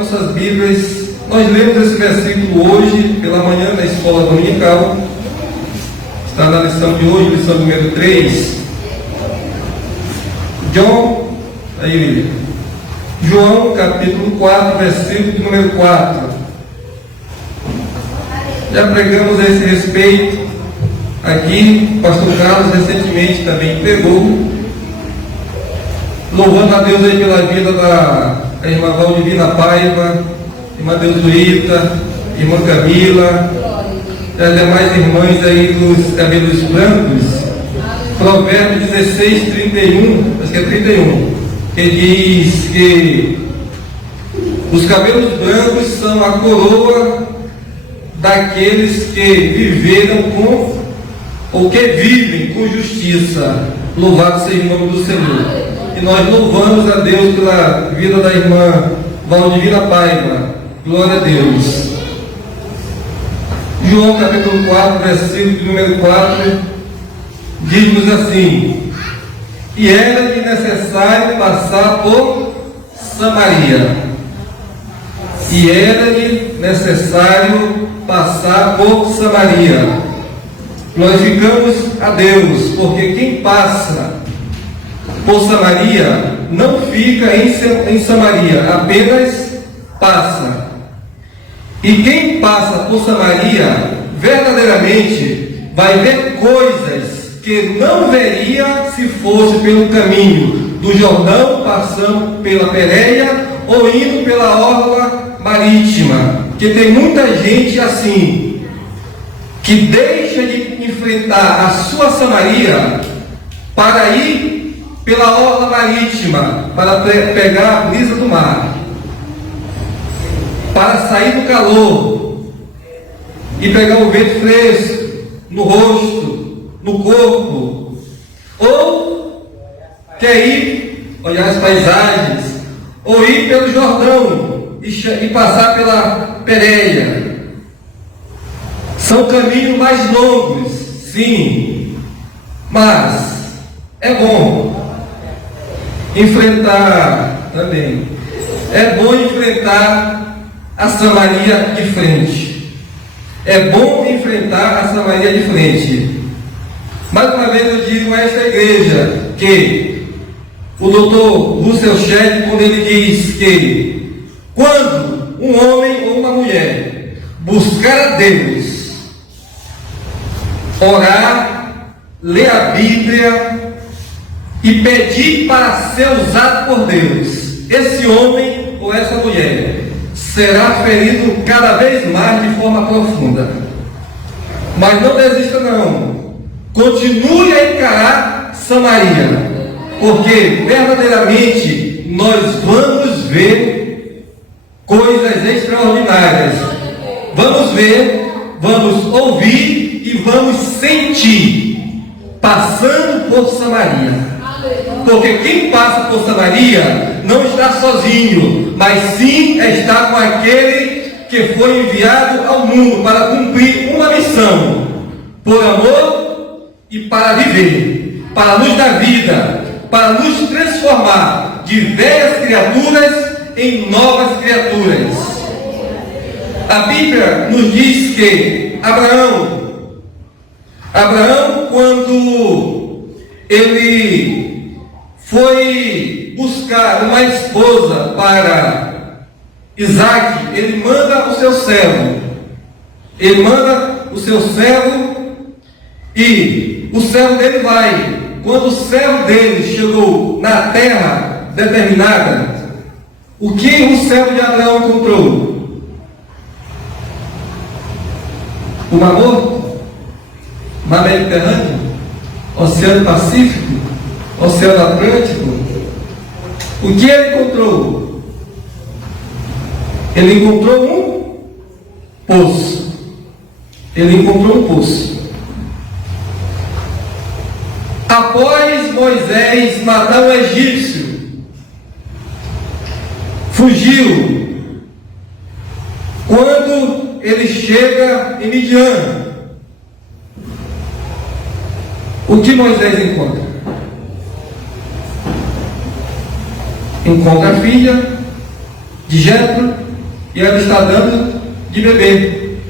nossas Bíblias, nós lemos esse versículo hoje, pela manhã, na escola dominical. Está na lição de hoje, lição número 3. João, capítulo 4, versículo número 4. Já pregamos a esse respeito aqui. O pastor Carlos recentemente também pregou, louvando a Deus aí pela vida da irmã Valdivina Paiva, irmã Deusuíta, irmã Camila, e as demais irmãs aí dos cabelos brancos. Provérbios 16, 31, acho que é 31, que diz que os cabelos brancos são a coroa daqueles que viveram com, ou que vivem com justiça. Louvado seja o nome do Senhor. E nós louvamos a Deus pela vida da irmã Valdivina Paiva. Glória a Deus. João capítulo 4, versículo número 4, diz-nos assim: e era-lhe necessário passar por Samaria. E era-lhe necessário passar por Samaria. Glorificamos a Deus, porque quem passa por Samaria não fica em Samaria, apenas passa. E quem passa por Samaria verdadeiramente vai ver coisas que não veria se fosse pelo caminho do Jordão, passando pela Pérea ou indo pela orla marítima. Que tem muita gente assim, que deixa de enfrentar a sua Samaria para ir pela orla marítima, para pegar a brisa do mar, para sair do calor e pegar o vento fresco no rosto, no corpo, ou quer ir olhar as paisagens, ou ir pelo Jordão e passar pela Pérea. São caminhos mais longos, sim, mas é bom enfrentar também. É bom enfrentar a Samaria de frente. É bom enfrentar a Samaria de frente. Mais uma vez eu digo a esta igreja que o Dr. Russell Shedd, quando ele diz que quando um homem ou uma mulher buscar a Deus, orar, ler a Bíblia e pedir para ser usado por Deus, esse homem ou essa mulher será ferido cada vez mais de forma profunda. Mas não desista não. Continue a encarar Samaria, porque verdadeiramente nós vamos ver coisas extraordinárias. Vamos ver, vamos ouvir e vamos sentir passando por Samaria. Porque quem passa por Samaria não está sozinho, mas sim está com aquele que foi enviado ao mundo para cumprir uma missão, por amor e para viver, para nos dar vida, para nos transformar de velhas criaturas em novas criaturas. A Bíblia nos diz que Abraão, quando ele foi buscar uma esposa para Isaac, ele manda o seu servo. Ele manda o seu servo e o servo dele vai. Quando o servo dele chegou na terra determinada, o que o servo de Abraão encontrou? O Mar Morto, Mar Mediterrâneo, Oceano Pacífico, Oceano Atlântico. O que ele encontrou? Ele encontrou um poço. Ele encontrou um poço. Após Moisés matar o egípcio, fugiu. Quando ele chega em Midian, o que Moisés encontra? Encontra a filha de Jetro, e ela está dando de beber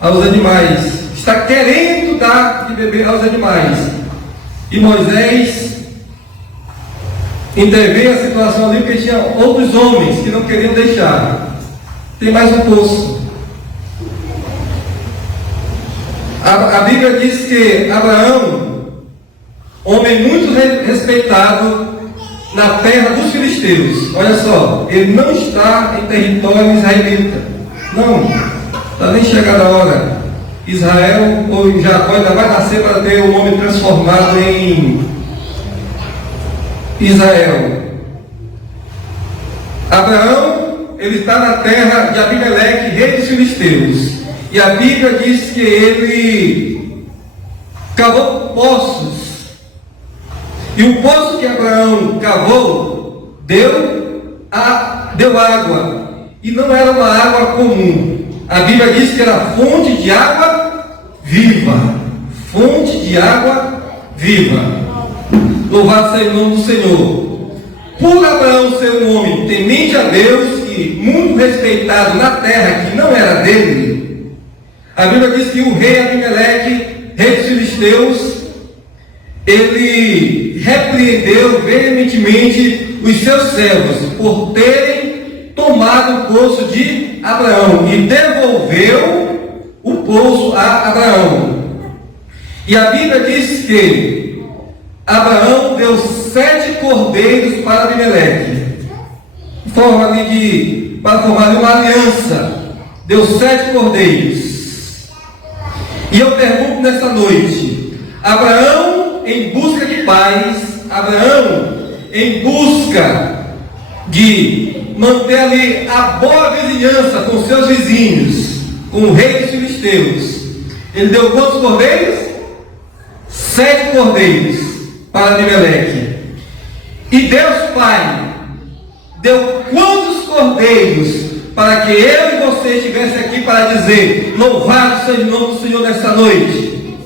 aos animais. Está querendo dar de beber aos animais. E Moisés interveio a situação ali porque tinha outros homens que não queriam deixar. Tem mais um poço. A Bíblia diz que Abraão, homem muito respeitado na terra dos filisteus, olha só, ele não está em território israelita. Não, está nem chegada a hora. Israel ou Jacó ainda vai nascer para ter o nome transformado em Israel. Abraão, ele está na terra de Abimeleque, rei dos filisteus. E a Bíblia diz que ele cavou poços. E o poço que Abraão cavou deu água. E não era uma água comum. A Bíblia diz que era fonte de água viva. Fonte de água viva. Louvado seja o nome do Senhor. Por Abraão ser um homem temente a Deus e muito respeitado na terra que não era dele, a Bíblia diz que o rei Abimeleque, rei dos filisteus, ele repreendeu veementemente os seus servos por terem tomado o poço de Abraão e devolveu o poço a Abraão. E a Bíblia diz que Abraão deu 7 cordeiros para Abimeleque, para formar uma aliança. Deu 7 cordeiros. E eu pergunto nessa noite: Abraão em busca de paz, Abraão em busca de manter ali a boa vizinhança com seus vizinhos, com o rei dos filisteus, ele deu quantos cordeiros? 7 cordeiros para Abimeleque. E Deus Pai deu quantos cordeiros para que eu e você estivesse aqui para dizer: louvado seja o nome do Senhor nessa noite?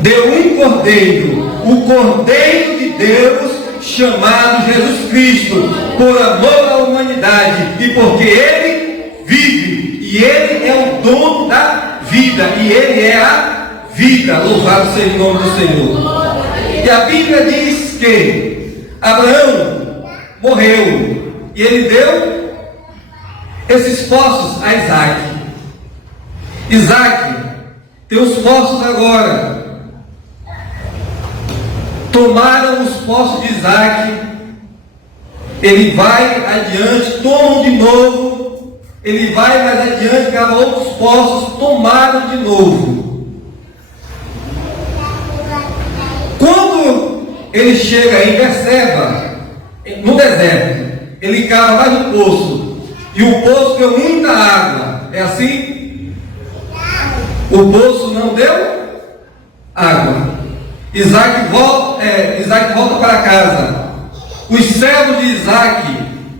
Deu um cordeiro, o Cordeiro de Deus, chamado Jesus Cristo, por amor à humanidade e porque Ele vive, e Ele é o dono da vida, e Ele é a vida. Louvado seja o nome do Senhor. E a Bíblia diz que Abraão morreu e ele deu esses poços a Isaac. Isaac tem os poços agora. Tomaram os poços de Isaac. Ele vai adiante, tomam de novo. Ele vai mais adiante, cava outros poços, tomaram de novo. Quando ele chega em Berseba, no deserto, ele cava mais um poço. E o poço deu muita água. É assim? O poço não deu água. Isaac volta para casa. Os servos de Isaac,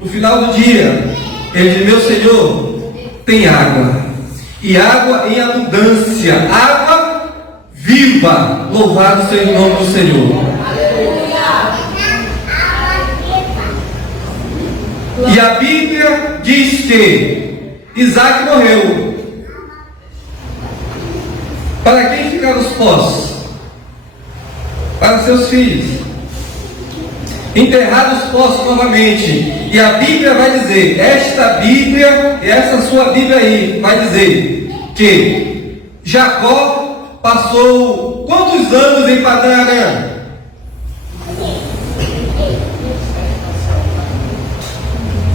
no final do dia, ele diz: meu Senhor, tem água. E água em abundância. Água viva. Louvado seja o nome do Senhor. E a Bíblia diz que Isaac morreu. Para quem ficaram os poços? Para seus filhos. Enterraram os poços novamente. E a Bíblia vai dizer, esta Bíblia, essa sua Bíblia aí, vai dizer que Jacó passou quantos anos em Padã Arã?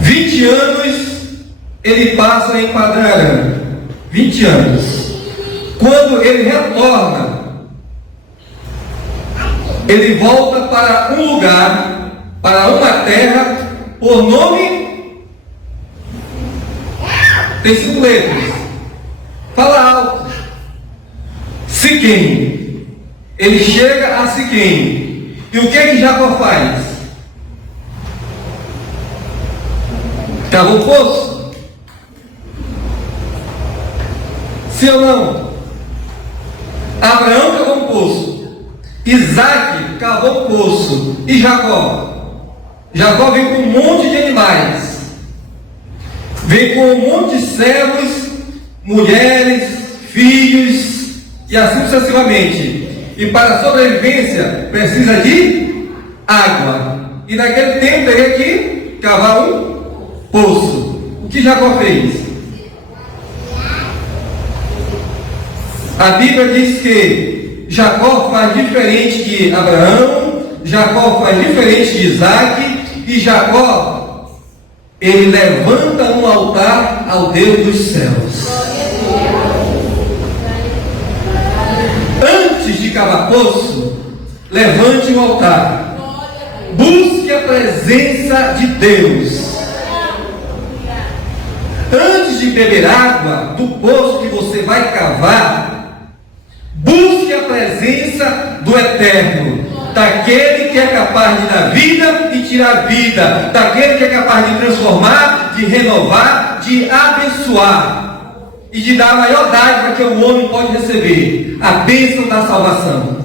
20 anos ele passa em Padã Arã. 20 anos. Quando ele retorna, ele volta para um lugar, para uma terra, por nome, tem 5 letras. Fala alto. Siquém. Ele chega a Siquém. E o que Jacó faz? Cavou um poço? Sim ou não? Abraão cavou um poço. Isaac cavou um poço. E Jacó? Jacó veio com um monte de animais. vem com um monte de servos, mulheres, filhos e assim sucessivamente. E para a sobrevivência precisa de água. E naquele tempo teria que cavar um poço. O que Jacó fez? A Bíblia diz que Jacó faz diferente de Abraão, Jacó faz diferente de Isaac, e Jacó, ele levanta um altar ao Deus dos céus. Antes de cavar poço, levante um altar. Busque a presença de Deus. Antes de beber água do poço que você vai cavar, busque a presença do Eterno, daquele que é capaz de dar vida e tirar vida, daquele que é capaz de transformar, de renovar, de abençoar e de dar a maior dádiva que o homem pode receber, a bênção da salvação.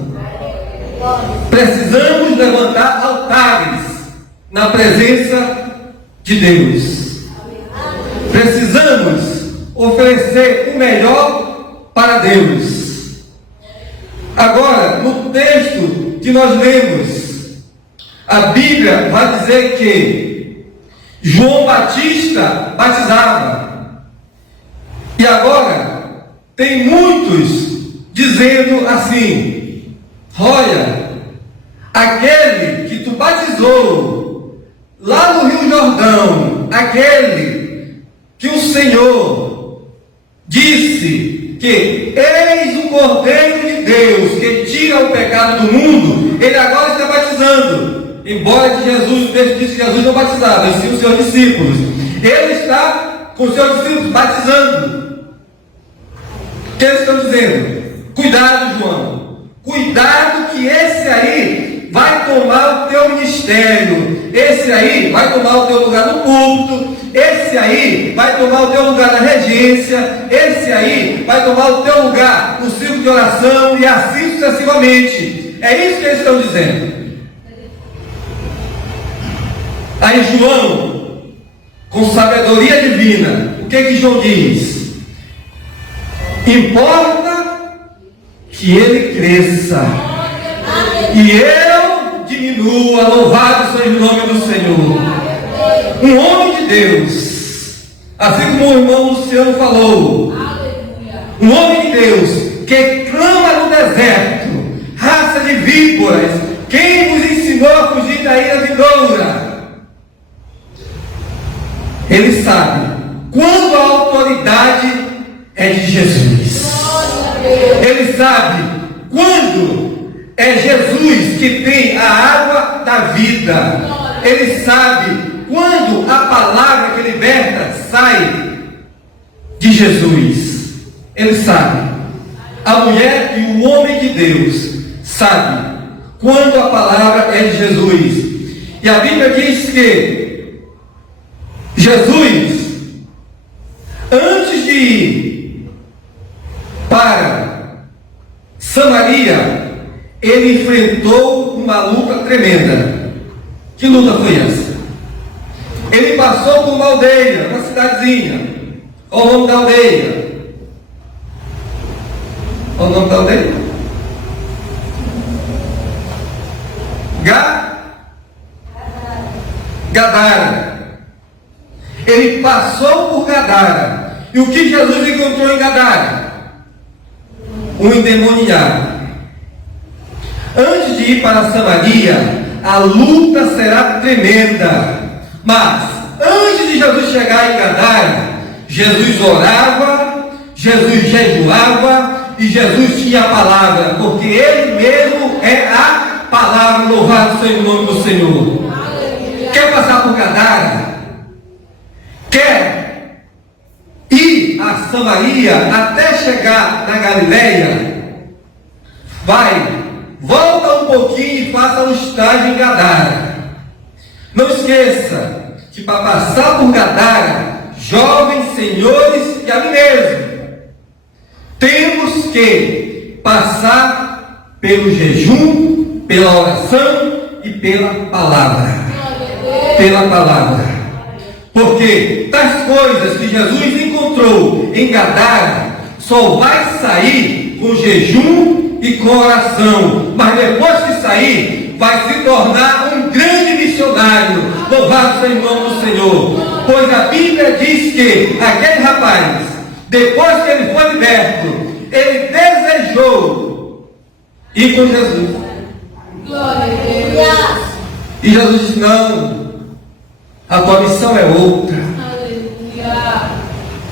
Precisamos levantar altares na presença de Deus. Precisamos oferecer o melhor para Deus. Agora, no texto que nós lemos, a Bíblia vai dizer que João Batista batizava. E agora, tem muitos dizendo assim: olha, aquele que tu batizou lá no Rio Jordão, aquele que o Senhor disse que eis o Cordeiro de Deus que tira o pecado do mundo, ele agora está batizando. Embora que Jesus, o texto diz que Jesus não batizava, e sim os seus discípulos. Ele está com os seus discípulos batizando. O que eles estão dizendo? Cuidado, João. Cuidado que esse aí vai tomar o teu ministério. Esse aí vai tomar o teu lugar no púlpito. Esse aí vai tomar o teu lugar na regência. Esse aí vai tomar o teu lugar no círculo de oração e assim sucessivamente. É isso que eles estão dizendo. Aí João, com sabedoria divina, o que João diz? Importa que ele cresça e eu diminua. Louvado seja o nome do Senhor. Um homem de Deus, assim como o irmão Luciano falou, um homem de Deus que clama no deserto, raça de víboras, quem vos ensinou a fugir da ira vindoura? Ele sabe quando a autoridade é de Jesus. Ele sabe quando é Jesus que tem a água da vida. Ele sabe quando a palavra que liberta sai de Jesus. Ele sabe. A mulher e o homem de Deus sabe quando a palavra é de Jesus. E a Bíblia diz que Jesus, antes de ir para Samaria, ele enfrentou uma luta tremenda. Que luta foi essa? Ele passou por uma aldeia, uma cidadezinha. Qual o nome da aldeia? Qual o nome da aldeia? Gadara. Ele passou por Gadara. E o que Jesus encontrou em Gadara? Um endemoniado. Antes de ir para Samaria, a luta será tremenda. Mas, antes de Jesus chegar em Gadara, Jesus orava, Jesus jejuava e Jesus tinha a palavra, porque Ele mesmo é a palavra. Louvado seja o nome do Senhor. Quer passar por Gadara? Quer ir a Samaria até chegar na Galileia? Volta um pouquinho e faça um estágio em Gadara. Não esqueça que para passar por Gadara, jovens, senhores e a mim mesmo, temos que passar pelo jejum, pela oração e pela palavra. Pela palavra. Porque tais coisas que Jesus encontrou em Gadara só vai sair com jejum e com oração. Mas depois que sair, vai se tornar um grande missionário. Louvado seja o nome do Senhor. Pois a Bíblia diz que aquele rapaz, depois que ele foi liberto, ele desejou ir com Jesus. Glória a Deus. E Jesus disse: não, a tua missão é outra. Aleluia.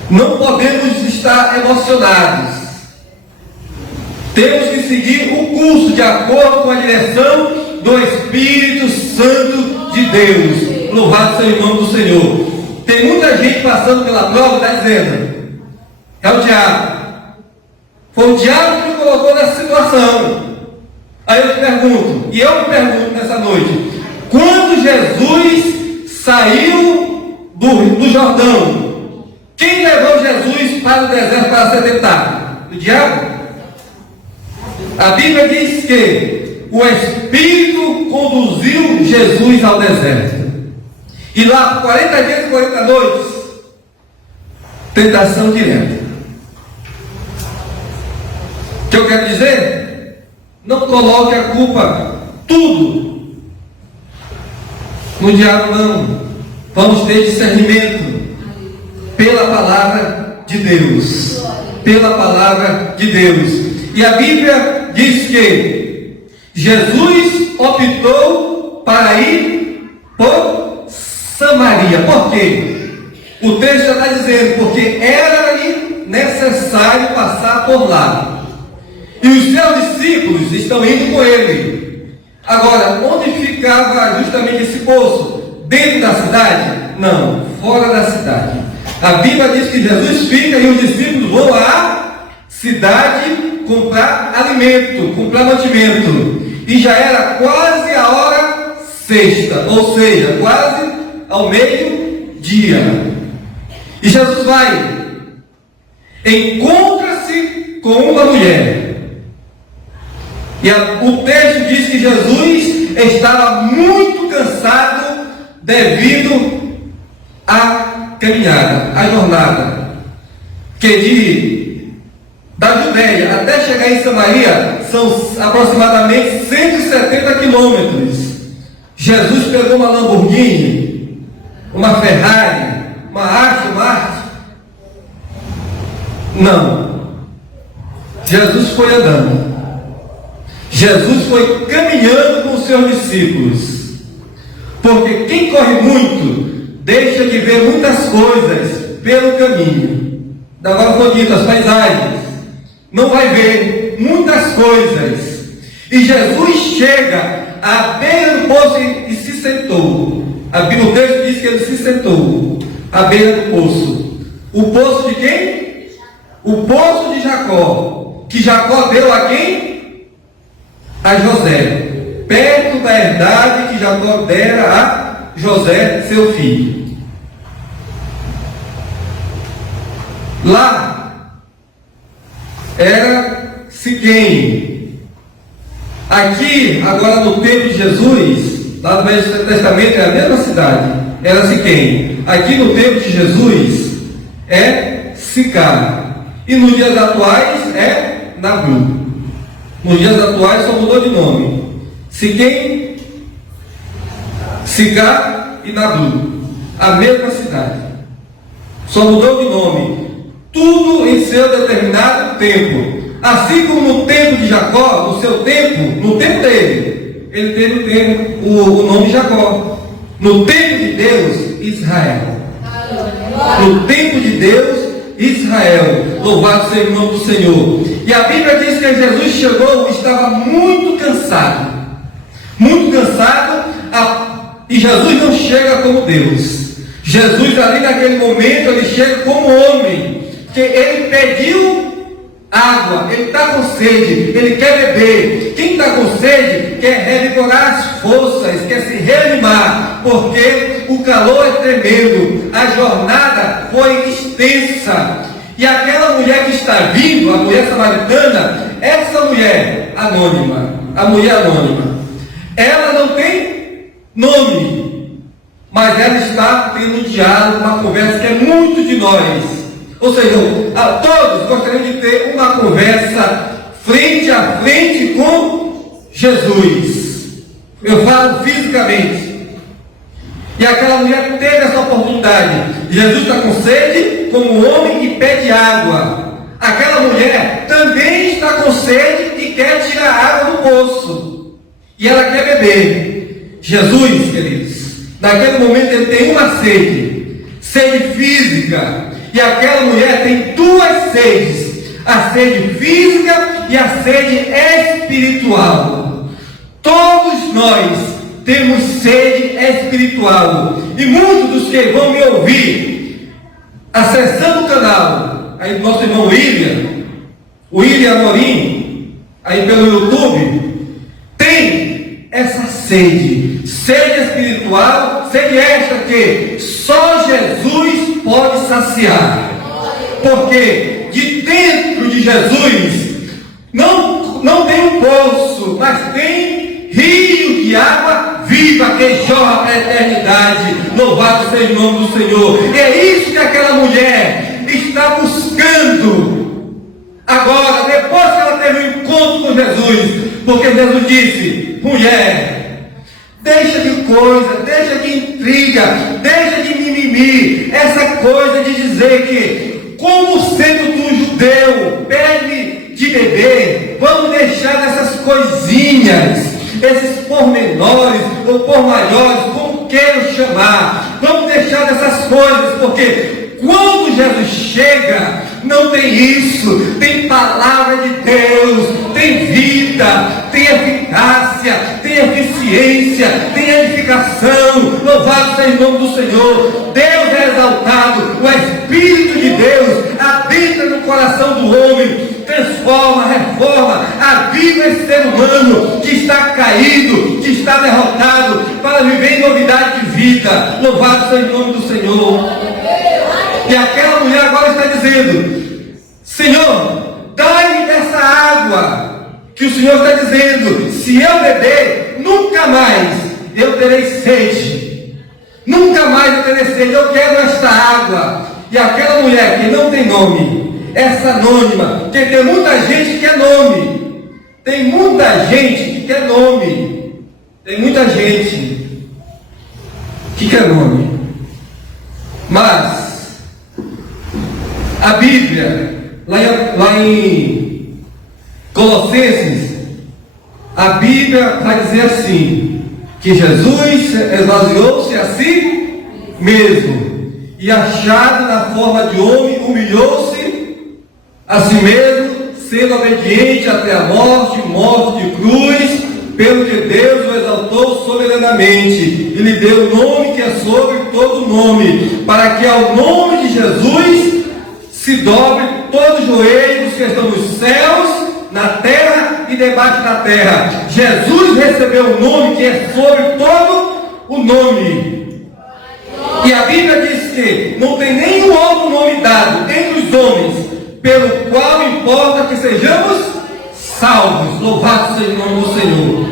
Não podemos estar emocionados. Temos que seguir o curso de acordo com a direção do Espírito Santo de Deus. Louvado seja o nome do Senhor. Tem muita gente passando pela prova e está dizendo: é o diabo. Foi o diabo que me colocou nessa situação. Aí eu te pergunto, e eu me pergunto nessa noite: quando Jesus saiu do Jordão, quem levou Jesus para o deserto para ser tentado? O diabo? A Bíblia diz que o Espírito conduziu Jesus ao deserto. E lá, por 40 dias e 40 noites, tentação direta. O que eu quero dizer? Não coloque a culpa, tudo, no diabo, não. Vamos ter discernimento pela palavra de Deus. Pela palavra de Deus. E a Bíblia diz que Jesus optou para ir por Samaria. Por quê? O texto já está dizendo, porque era-lhe necessário passar por lá. E os seus discípulos estão indo com ele. Agora, onde ficava justamente esse poço? Dentro da cidade? Não, fora da cidade. A Bíblia diz que Jesus fica e os discípulos vão à cidade comprar alimento, comprar mantimento. E já era quase a hora sexta, ou seja, quase ao meio-dia. E Jesus vai, encontra-se com uma mulher. E o texto diz que Jesus estava muito cansado devido à caminhada, à jornada, que da Judéia até chegar em Samaria são aproximadamente 170 quilômetros. Jesus pegou uma Lamborghini, uma Ferrari, uma Aston Martin? Não. Jesus foi andando. Jesus foi caminhando com os seus discípulos. Porque quem corre muito deixa de ver muitas coisas pelo caminho. Da qual foi dito, as paisagens. Não vai ver muitas coisas. E Jesus chega à beira do poço e se sentou. O texto diz que ele se sentou à beira do poço. O poço de quem? O poço de Jacó. Que Jacó deu a quem? A José. Perto da herdade que Jacó dera a José, seu filho. Lá era Siquém. Aqui, agora no tempo de Jesus, lá no Velho Testamento é a mesma cidade, era Siquém. Aqui no tempo de Jesus é Sicar. E nos dias atuais é Nabu. Nos dias atuais só mudou de nome. Siquém, Sicar e Nabu. A mesma cidade. Só mudou de nome. Tudo em seu determinado tempo. Assim como no tempo de Jacó, no seu tempo, no tempo dele, ele teve o nome Jacó. No tempo de Deus, Israel. No tempo de Deus, Israel. Louvado seja o nome do Senhor. E a Bíblia diz que Jesus chegou e estava muito cansado. Muito cansado. E Jesus não chega como Deus. Jesus ali naquele momento, ele chega como homem. Que ele pediu água, ele está com sede, ele quer beber. Quem está com sede quer revigorar as forças, quer se reanimar, porque o calor é tremendo, a jornada foi extensa. E aquela mulher que está vindo, a mulher samaritana, essa mulher anônima, a mulher anônima, ela não tem nome, mas ela está tendo um diálogo, uma conversa que é muito de nós. Ou seja, todos gostariam de ter uma conversa frente a frente com Jesus. Eu falo fisicamente. E aquela mulher teve essa oportunidade. Jesus está com sede, como homem, e pede água. Aquela mulher também está com sede e quer tirar água do poço. E ela quer beber. Jesus, queridos, naquele momento ele tem uma sede. Sede física. E aquela mulher tem duas sedes. A sede física e a sede espiritual. Todos nós temos sede espiritual. E muitos dos que vão me ouvir, acessando o canal, aí do nosso irmão William Amorim, aí pelo YouTube, tem essa sede. Sede espiritual, sede esta que só Jesus pode saciar. Porque de dentro de Jesus não tem um poço, mas tem rio de água viva que jorra para a eternidade. Louvado seja o nome do Senhor. E é isso que aquela mulher está buscando agora, depois que ela teve um encontro com Jesus. Porque Jesus disse: mulher, deixa de coisa, deixa de intriga, deixa de mimimi, essa coisa de dizer que, como sendo tu judeu, pede de beber. Vamos deixar dessas coisinhas, esses pormenores ou pormaiores, como queiram chamar. Vamos deixar dessas coisas, porque quando Jesus chega, não tem isso. Tem palavra de Deus, tem vida, tem eficácia, tem eficiência, tem edificação. Louvado seja o nome do Senhor. Deus é exaltado. O Espírito de Deus habita no coração do homem, transforma, reforma, aviva esse ser humano que está caído, que está derrotado, para viver em novidade de vida. Louvado seja o nome do Senhor. E aquela mulher agora está dizendo: Senhor, dai-me dessa água. Que o Senhor está dizendo: se eu beber, nunca mais eu terei sede. Nunca mais eu terei sede. Eu quero esta água. E aquela mulher que não tem nome, essa anônima, porque tem muita gente que quer nome. Tem muita gente que quer nome. Tem muita gente que quer nome. Mas a Bíblia, lá em Colossenses, a Bíblia vai dizer assim, que Jesus esvaziou-se a si mesmo, e achado na forma de homem, humilhou-se a si mesmo, sendo obediente até a morte de cruz, pelo que Deus o exaltou soberanamente, e lhe deu o nome que é sobre todo nome, para que ao nome de Jesus se dobre todo o joelho dos que estão nos céus, na terra e debaixo da terra. Jesus recebeu o nome que é sobre todo o nome. E a Bíblia diz que não tem nenhum outro nome dado entre os homens, pelo qual importa que sejamos salvos. Louvado seja o nome do Senhor.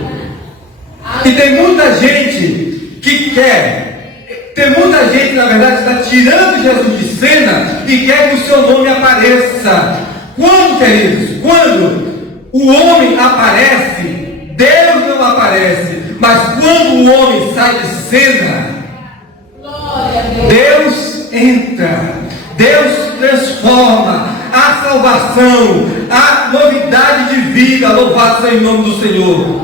E tem muita gente que quer. Tem muita gente, na verdade, que está tirando Jesus de cena e quer que o seu nome apareça. Quando, queridos? Quando o homem aparece, Deus não aparece. Mas quando o homem sai de cena, Deus entra. Deus transforma. Há salvação, há novidade de vida. Louvado seja o nome do Senhor.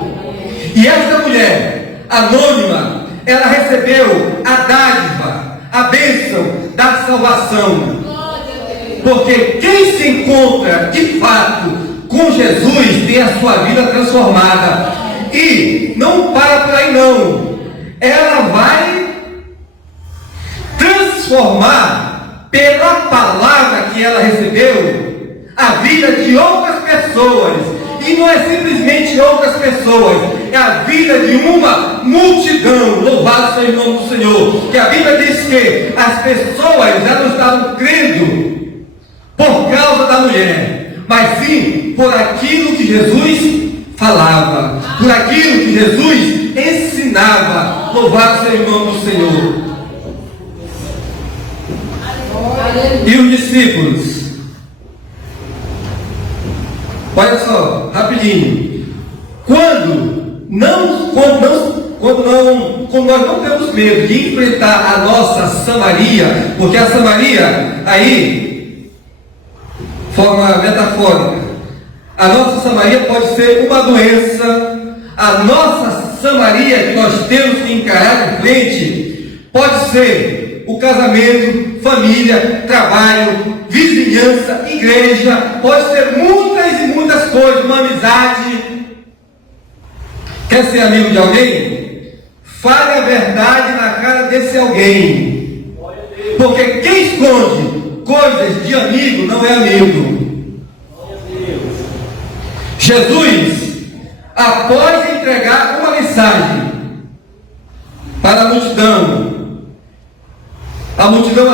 E esta mulher anônima, ela recebeu a dádiva, a bênção da salvação. Porque quem se encontra de fato com Jesus tem a sua vida transformada. E não para por aí não. Ela vai transformar pela palavra que ela recebeu a vida de outras pessoas. E não é simplesmente outras pessoas, é a vida de uma multidão. Louvado seja o nome do Senhor. Que a Bíblia diz que as pessoas já não estavam crendo por causa da mulher, mas sim por aquilo que Jesus falava, por aquilo que Jesus ensinava. Louvado seja o nome do Senhor. E os discípulos? Olha só, rapidinho. Quando nós não temos medo de enfrentar a nossa Samaria, porque a Samaria aí, forma metafórica, a nossa Samaria pode ser uma doença, a nossa Samaria que nós temos que encarar de frente pode ser o casamento, família, trabalho, vizinhança, igreja, pode ser muitas e muitas coisas, uma amizade. Quer ser amigo de alguém? Fale a verdade na cara desse alguém. Porque quem esconde coisas de amigo não é amigo. Jesus, após entregar uma mensagem para a multidão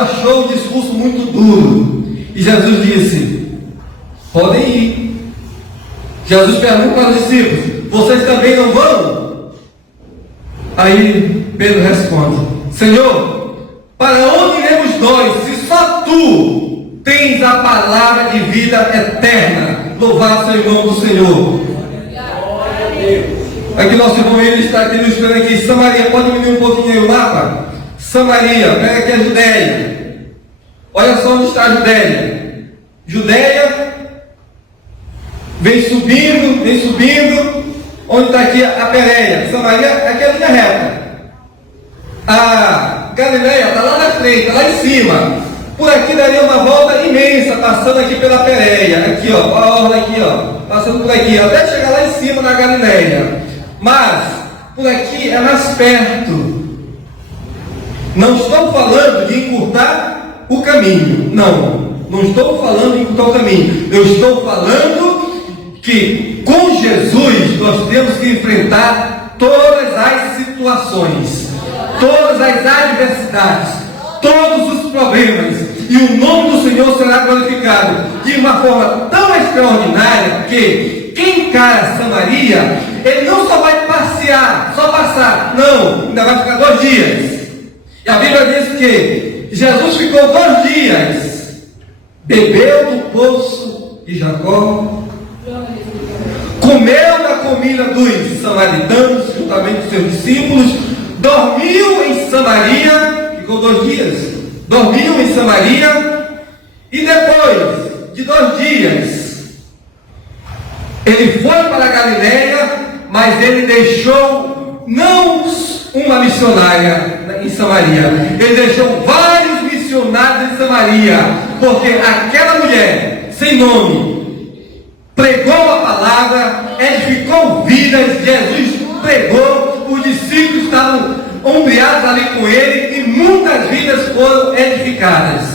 achou o discurso muito duro. E Jesus disse: podem ir. Jesus pergunta para os discípulos: vocês também não vão? Aí Pedro responde: Senhor, para onde iremos nós, se só Tu tens a palavra de vida eterna? Louvado seja o nome do Senhor. Aqui nosso irmão ele está aqui ilustrando aqui. Samaria, pode diminuir um pouquinho aí o mapa? Samaria, pega aqui a Judéia. Olha só onde está a Judéia. Judéia vem subindo. Onde está aqui a Pérea? Samaria é aqui a linha reta. A Galileia está lá na frente, está lá em cima. Por aqui daria uma volta imensa, passando aqui pela Pérea. Aqui ó, a orla aqui ó, passando por aqui, até chegar lá em cima na Galileia. Mas por aqui é mais perto. Não estou falando de encurtar o caminho. Não estou falando de encurtar o caminho. Eu estou falando que com Jesus nós temos que enfrentar todas as situações, todas as adversidades, todos os problemas, e o nome do Senhor será glorificado de uma forma tão extraordinária que quem encara Samaria, ele não só vai passear, só passar, não, ainda vai ficar 2 dias. E a Bíblia diz que Jesus ficou 2 dias, bebeu do poço de Jacó, comeu da comida dos samaritanos, juntamente com seus discípulos, dormiu em Samaria, ficou 2 dias, dormiu em Samaria, e depois de 2 dias, ele foi para a Galileia, mas ele deixou não uma missionária em Samaria, ele deixou vários missionários em Samaria, porque aquela mulher sem nome pregou a palavra, edificou vidas, Jesus pregou, os discípulos estavam ombreados ali com ele e muitas vidas foram edificadas.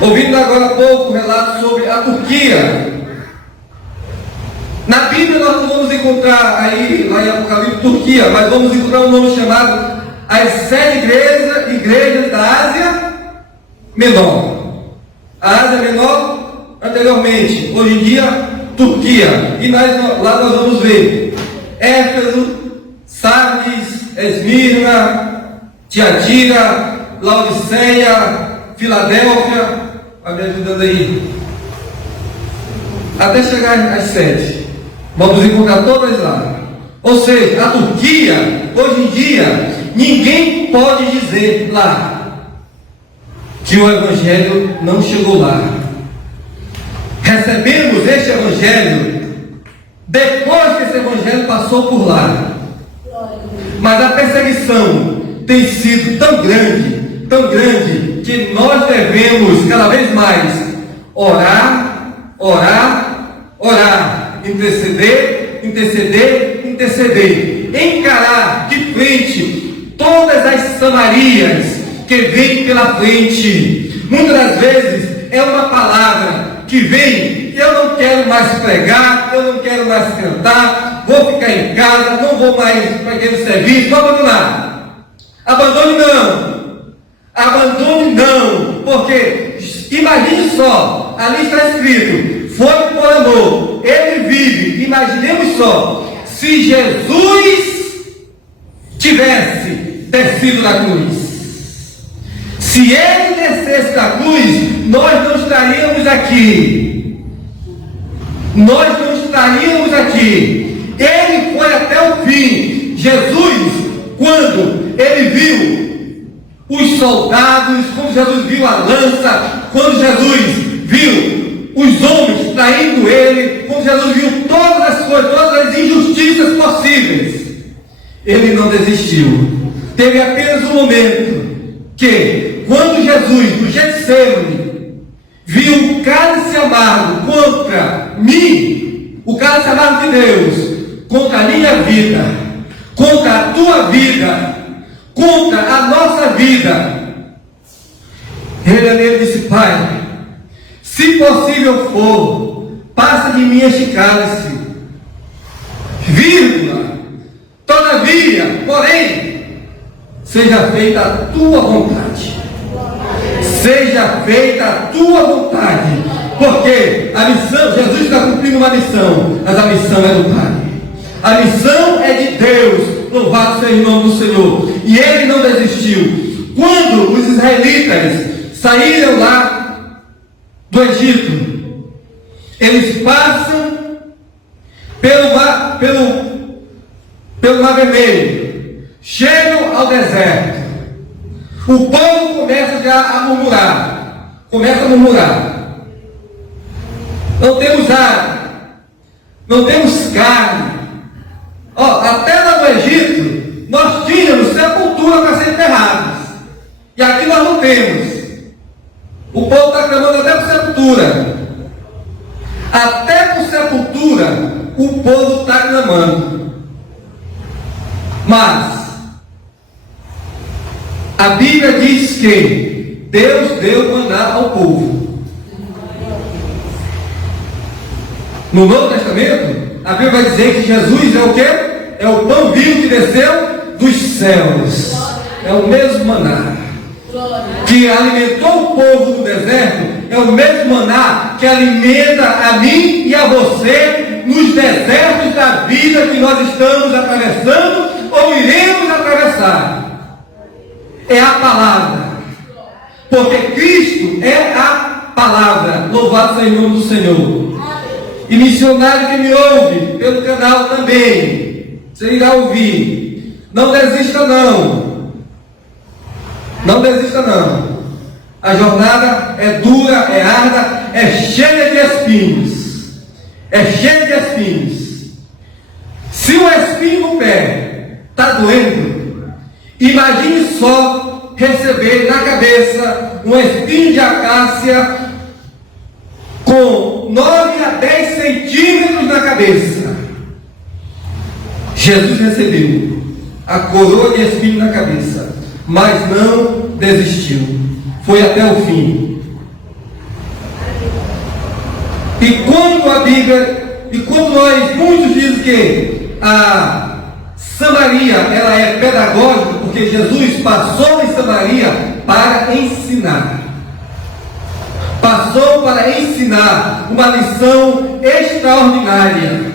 Ouvindo agora há pouco o relato sobre a Turquia. Na Bíblia nós não vamos encontrar aí, lá em Apocalipse, Turquia, mas vamos encontrar um nome chamado as 7 igrejas da Ásia Menor. A Ásia Menor, anteriormente, hoje em dia, Turquia. E lá nós vamos ver Éfeso, Sardes, Esmirna, Tiatira, Laodiceia, Filadélfia. Vai me ajudando aí. Até chegar às 7. Vamos encontrar todas lá. Ou seja, a Turquia, hoje em dia, ninguém pode dizer lá que o Evangelho não chegou lá. Recebemos este Evangelho depois que esse Evangelho passou por lá. Mas a perseguição tem sido tão grande, que nós devemos cada vez mais orar, interceder, encarar de frente todas as Samarias que vêm pela frente. Muitas das vezes é uma palavra que vem: eu não quero mais pregar, eu não quero mais cantar, vou ficar em casa, não vou mais para aquele serviço, vou abandonar. Abandone não, porque imagine só, ali está escrito: foi por amor, ele vive. Imaginemos só, se Jesus tivesse descido da cruz, se Se ele descesse da cruz, nós não estaríamos aqui. Nós não estaríamos aqui. Ele foi até o fim. Jesus, quando ele viu os soldados, quando Jesus viu a lança, quando Jesus viu os homens traindo ele, quando Jesus viu todas as coisas, todas as injustiças possíveis, ele não desistiu. Teve apenas um momento que, quando Jesus, no Getsemane, viu o cálice amargo contra mim, o cálice amargo de Deus, contra a minha vida, contra a tua vida, contra a nossa vida, ele disse: Pai, se possível for, passa de mim este cálice, vírgula, todavia, porém, seja feita a tua vontade. Seja feita a tua vontade. Porque a missão, Jesus está cumprindo uma missão, mas a missão é do Pai. A missão é de Deus. Louvado seja o nome do Senhor. E ele não desistiu. Quando os israelitas saíram lá do Egito, eles passam pelo Mar Vermelho, chegam ao deserto. O povo começa já a murmurar. Não temos água, não temos carne. Até lá no Egito, nós tínhamos sepultura para ser enterrados. E aqui nós não temos. O povo está clamando até por sepultura. Até por sepultura, o povo está clamando. Mas a Bíblia diz que Deus deu maná ao povo. No Novo Testamento, a Bíblia vai dizer que Jesus é o quê? É o pão vivo que desceu dos céus. É o mesmo maná que alimentou o povo do deserto. É o mesmo maná que alimenta a mim e a você nos desertos da vida que nós estamos atravessando ou iremos atravessar. É a palavra. Porque Cristo é a palavra. Louvado seja o nome do Senhor. E missionário que me ouve pelo canal também, você irá ouvir. Não desista não. Não desista não. A jornada é dura, é árdua, é cheia de espinhos. É cheia de espinhos. Se o espinho no pé está doendo, imagine só receber na cabeça um espinho de acácia com 9 a 10 centímetros na cabeça. Jesus recebeu a coroa de espinho na cabeça, mas não desistiu. Foi até o fim. E quando muitos dizem que a Samaria ela é pedagógica, porque Jesus passou em Samaria para ensinar. Passou para ensinar uma lição extraordinária,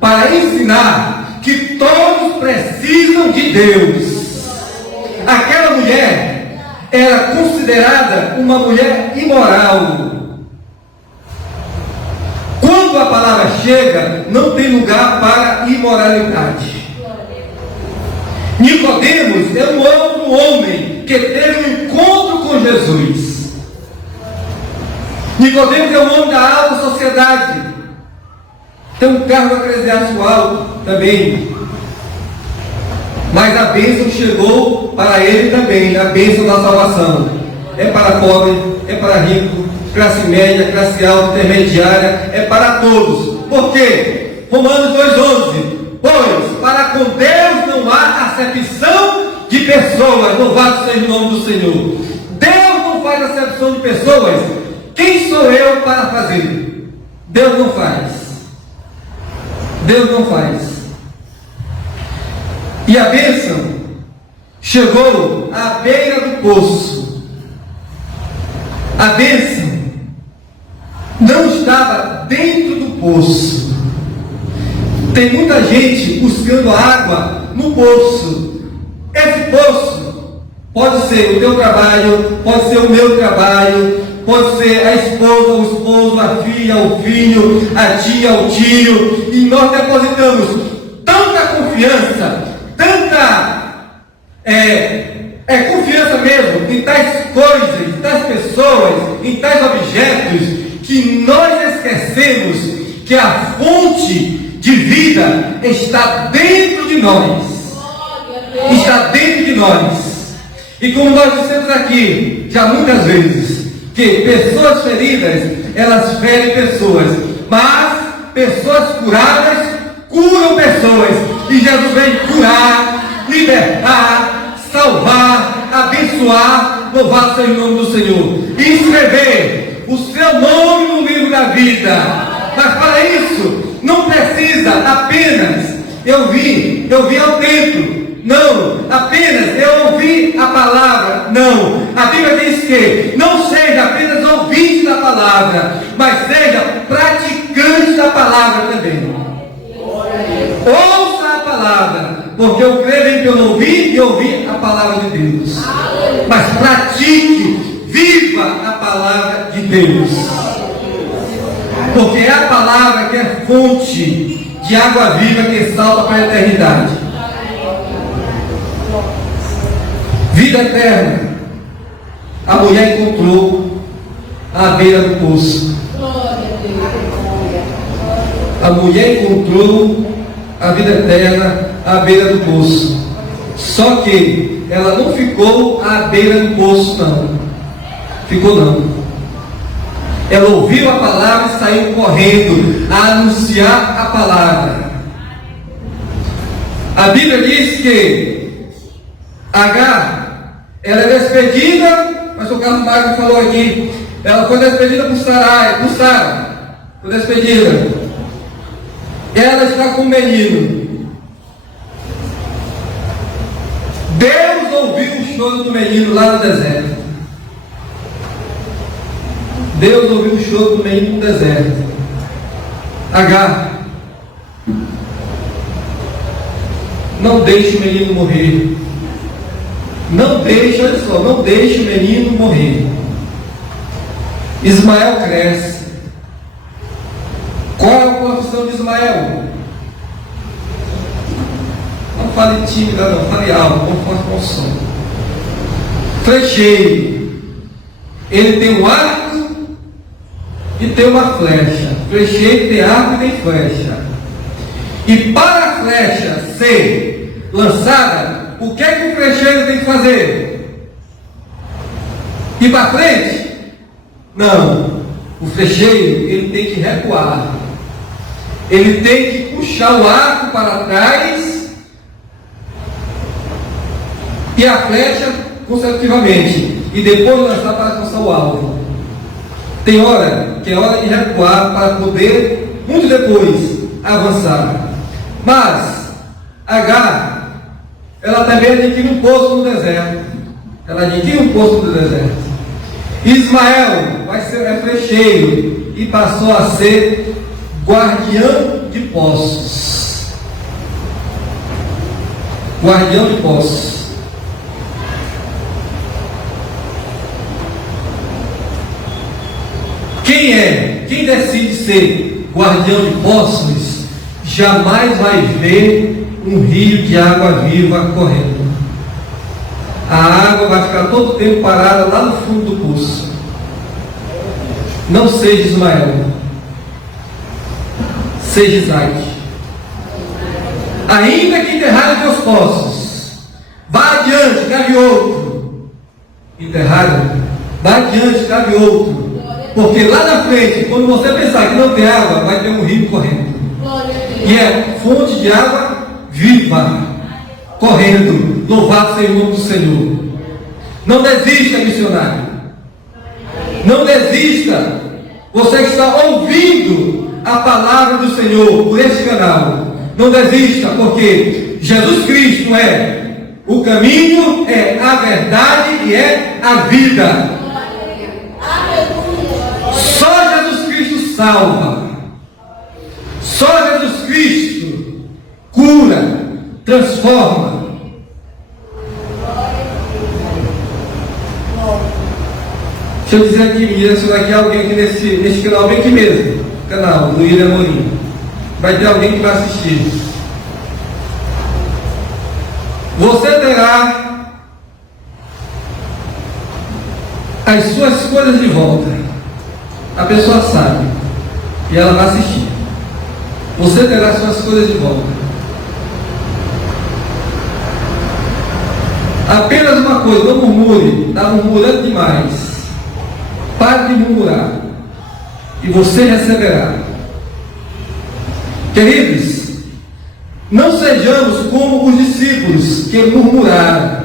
para ensinar que todos precisam de Deus. Aquela mulher era considerada uma mulher imoral. Quando a palavra chega, não tem lugar para imoralidade. Nicodemos é um outro homem que teve um encontro com Jesus. Nicodemos é um homem da alta sociedade. Tem um cargo eclesiástico alto também. Mas a bênção chegou para ele também, a bênção da salvação. É para pobre, é para rico, classe média, classe alta, intermediária, é para todos. Por quê? Romanos 2,11. Pois para com Deus não há acepção de pessoas. Louvado seja o nome do Senhor. Deus não faz acepção de pessoas. Quem sou eu para fazer? Deus não faz. Deus não faz. E a bênção chegou à beira do poço. A bênção não estava dentro do poço. Tem muita gente buscando água no poço. Esse poço Pode ser o teu trabalho, pode ser o meu trabalho, pode ser a esposa, o esposo, a filha, o filho, a tia, o tio, e nós depositamos tanta confiança, tanta confiança mesmo em tais coisas, em tais pessoas, em tais objetos, que nós esquecemos que a fonte de vida está dentro de nós. Está dentro de nós. E como nós dissemos aqui, já muitas vezes, que pessoas feridas, elas ferem pessoas, mas pessoas curadas curam pessoas. E Jesus vem curar, libertar, salvar, abençoar. Louvado seja o nome do Senhor. E escrever o seu nome no livro da vida. Mas para isso, não precisa apenas eu vim ao templo. Não, apenas eu ouvi a palavra. Não, a Bíblia diz que não seja apenas ouvinte da palavra, mas seja praticante da palavra também. Ouça a palavra, porque eu creio em que eu não ouvi e ouvi a palavra de Deus. Mas pratique, viva a palavra de Deus, porque é a palavra que é fonte de água viva que salta para a eternidade. Vida eterna. A mulher encontrou à beira do poço. A mulher encontrou a vida eterna à beira do poço. Só que ela não ficou à beira do poço, não. Ficou não. Ela ouviu a palavra e saiu correndo a anunciar a palavra. A Bíblia diz que Agar, ela é despedida, mas o Carlos Magno falou aqui, ela foi despedida por Sara, foi despedida. Ela está com o menino. Deus ouviu o choro do menino lá no deserto. Deus ouviu o choro do menino no deserto. Agar, não deixe o menino morrer. Não deixe, olha só, não deixe o menino morrer. Ismael cresce. Qual é a profissão de Ismael? Não fale tímida, não, fale alto, conforme o som. Flecheiro. Ele tem um arco e tem uma flecha. Flecheiro tem arco e tem flecha. E para a flecha ser lançada, o que é que o flecheiro tem que fazer? Ir para frente? Não. O flecheiro, ele tem que recuar. Ele tem que puxar o arco para trás e a flecha consecutivamente. E depois lançar para alcançar o alvo. Tem hora que é hora de recuar para poder, muito depois, avançar. Mas Agar, ela também adquire um poço no deserto. Ela adquire um poço no deserto. Ismael é flecheiro e passou a ser guardião de poços. Guardião de poços. Quem decide ser guardião de poços, jamais vai ver um rio de água viva correndo. A água vai ficar todo o tempo parada lá no fundo do poço. Não seja Ismael, seja Isaac. Ainda que enterrarem teus poços, vá adiante, cave outro. Enterraram, vá adiante, cave outro. Porque lá na frente, quando você pensar que não tem água, vai ter um rio correndo. E é fonte de água viva, correndo. Louvado seja o nome do Senhor. Não desista, missionário. Não desista. Você que está ouvindo a palavra do Senhor por esse canal, não desista, porque Jesus Cristo é o caminho, é a verdade e é a vida. Só Jesus Cristo salva. Só Jesus Cristo cura, transforma. Deixa eu dizer aqui, me direcionar aqui alguém aqui nesse canal, bem aqui mesmo, canal do William Amorim. Vai ter alguém que vai assistir. Você terá as suas coisas de volta. A pessoa sabe. E ela vai assistir. Você terá as suas coisas de volta. Apenas uma coisa, não murmure. Está murmurando demais. Pare de murmurar. E você receberá. Queridos, não sejamos como os discípulos que murmuraram.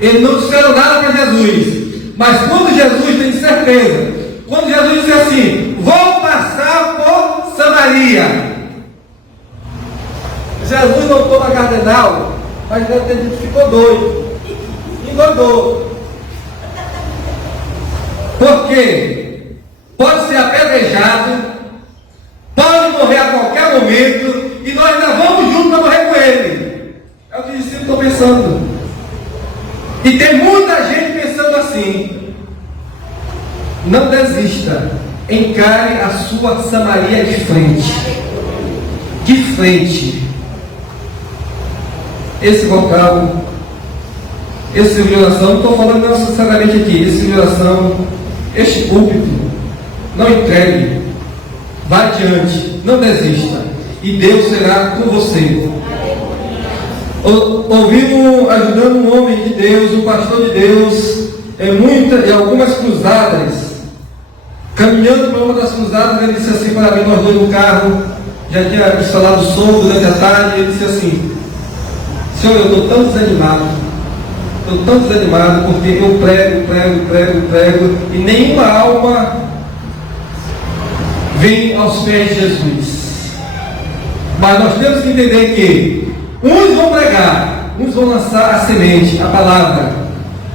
Eles não disseram nada para Jesus. Mas quando Jesus tem certeza, quando Jesus disse assim: vou passar por Samaria. Jesus não toma cardenal, mas deve ter dito que ficou doido. Engordou. Por quê? Pode ser apedrejado, pode morrer a qualquer momento, e nós ainda vamos juntos para morrer com ele. É o que os discípulos estão pensando. E tem muita gente pensando assim. Não desista. Encare a sua Samaria de frente. De frente. Esse vocal, esse livro de oração, não estou falando necessariamente aqui, esse livro de oração, este púlpito, não entregue. Vá adiante. Não desista. E Deus será com você. Ouvimos ajudando um homem de Deus, um pastor de Deus, em algumas cruzadas. Caminhando para uma das cruzadas, ele disse assim para mim, nós dois no carro, já tinha instalado o som durante a tarde, ele disse assim: Senhor, eu estou tão desanimado, porque eu prego, e nenhuma alma vem aos pés de Jesus. Mas nós temos que entender que uns vão pregar, uns vão lançar a semente, a palavra,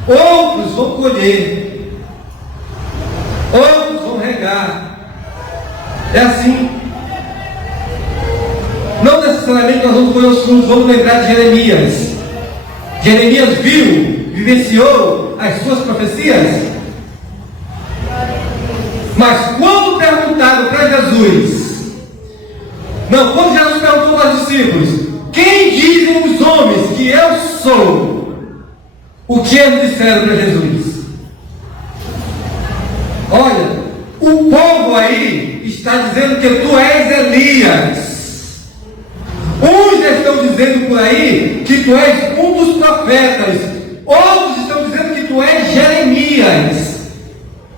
outros vão colher, outros vão regar. É assim. Não necessariamente nós vamos colher os frutos, vamos lembrar de Jeremias. Jeremias vivenciou as suas profecias. Mas quando perguntaram para Jesus, quando Jesus perguntou para os discípulos: quem dizem os homens que eu sou? O que eles disseram para Jesus? Olha, o povo aí está dizendo que tu és Elias. Uns estão dizendo por aí que tu és um dos profetas. Outros estão dizendo que tu és Jeremias.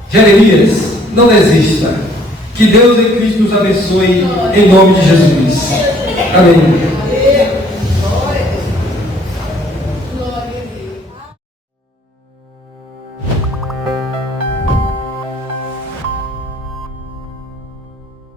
Jeremias, não desista. Que Deus em Cristo nos abençoe, em nome de Jesus. Amém.